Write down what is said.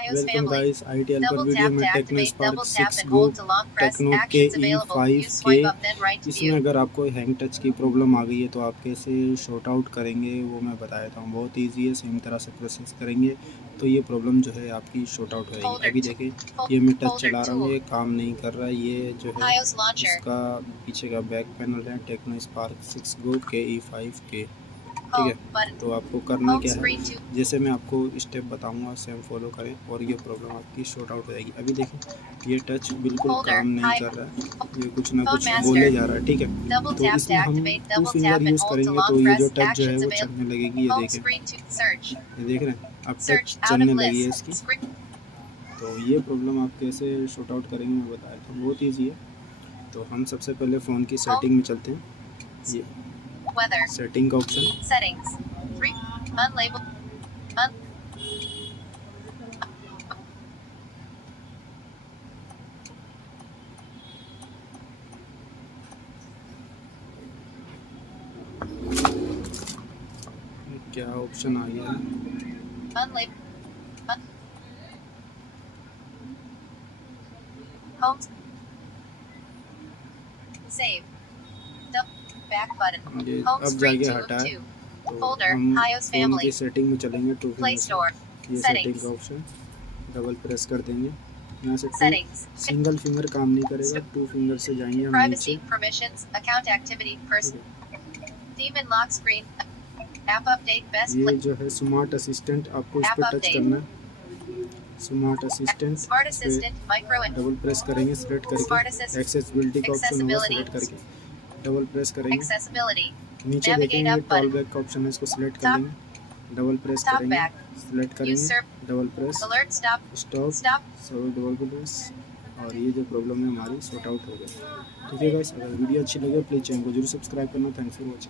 Welcome guys, ITL पर video में Tecno Spark 6 गो techno ke5K। इसमें अगर आपको हैंग टच की प्रॉब्लम आ गई है तो आप कैसे शॉर्ट आउट करेंगे वो मैं बता देता हूँ। बहुत इजी है, सेम तरह से प्रोसेस करेंगे तो ये प्रॉब्लम जो है आपकी शॉर्ट आउट हो जाएगी। अभी देखें, ये मैं टच चला रहा हूँ, ये काम नहीं कर रहा है। ये जो है इसका पीछे का बैक पैनल है, टेक्नो स्पार्क 6 गो ke5K। ठीक है, तो आपको करना क्या है, जैसे मैं आपको स्टेप बताऊंगा सेम फॉलो करें और ये प्रॉब्लम आपकी शॉर्ट आउट हो जाएगी। अभी देखें, ये टच बिल्कुल काम नहीं कर रहा है, ये कुछ ना कुछ बोले जा रहा है। ठीक है, तो इसमें हम 2 फिंगर यूज़ करेंगे तो ये जो टच जो है वो चलने लगेगी। ये देखें, ये देख रहे हैं, अब टच चलने लगी है इसकी। तो ये प्रॉब्लम आप कैसे शॉर्ट आउट करेंगे मैं बताया था, बहुत ईजी है। तो हम सबसे पहले फ़ोन की सेटिंग में चलते हैं। ये सेटिंग का ऑप्शन, Settings. 3. Unlabeled. क्या ऑप्शन आ गया है, Unlabeled. Home. Save. Back button. ये Home अब screen जाके 2 हटा of है। 2. तो Folder. हम iOS फ़ोन की family. सेटिंग में चलेंगे, टू Play फिंगर Store. से ये Settings. सेटिंग का ऑप्शन डबल प्रेस कर देंगे। यहाँ से Settings. सिंगल फिंगर काम नहीं करेगा, 2 फिंगर से जाएंगे हम Privacy. नीचे। Permissions. Account activity. Person. Theme and lock screen. App update. Best ये play. जो है स्मार्ट असिस्टेंट, आपको इस App पर टच update. करना है। स्मार्ट असिस्टेंट, Smart इस Assistant. Micro and double press करेंगे, सेलेक्ट Smart करके Assistant. एक्सेसिबिलिटी का ऑप्शन होगा, Accessibility. सेलेक्ट करके डबल प्रेस करेंगे। Accessibility. नीचे Navigate देखेंगे up button. टॉलबैक का ऑप्शन है, इसको सिलेक्ट कर Top. लेंगे, डबल प्रेस करेंगे, TalkBack. सिलेक्ट Use करेंगे, serve. Double press, Alert. Stop. Stop, Stop. सब डबल प्रेस, और ये जो प्रॉब्लम है हमारी सॉर्ट आउट हो गई। ठीक है गाइस, अगर वीडियो अच्छी लगे प्लीज़ चैनल को जरूर सब्सक्राइब करना। Thanks for watching.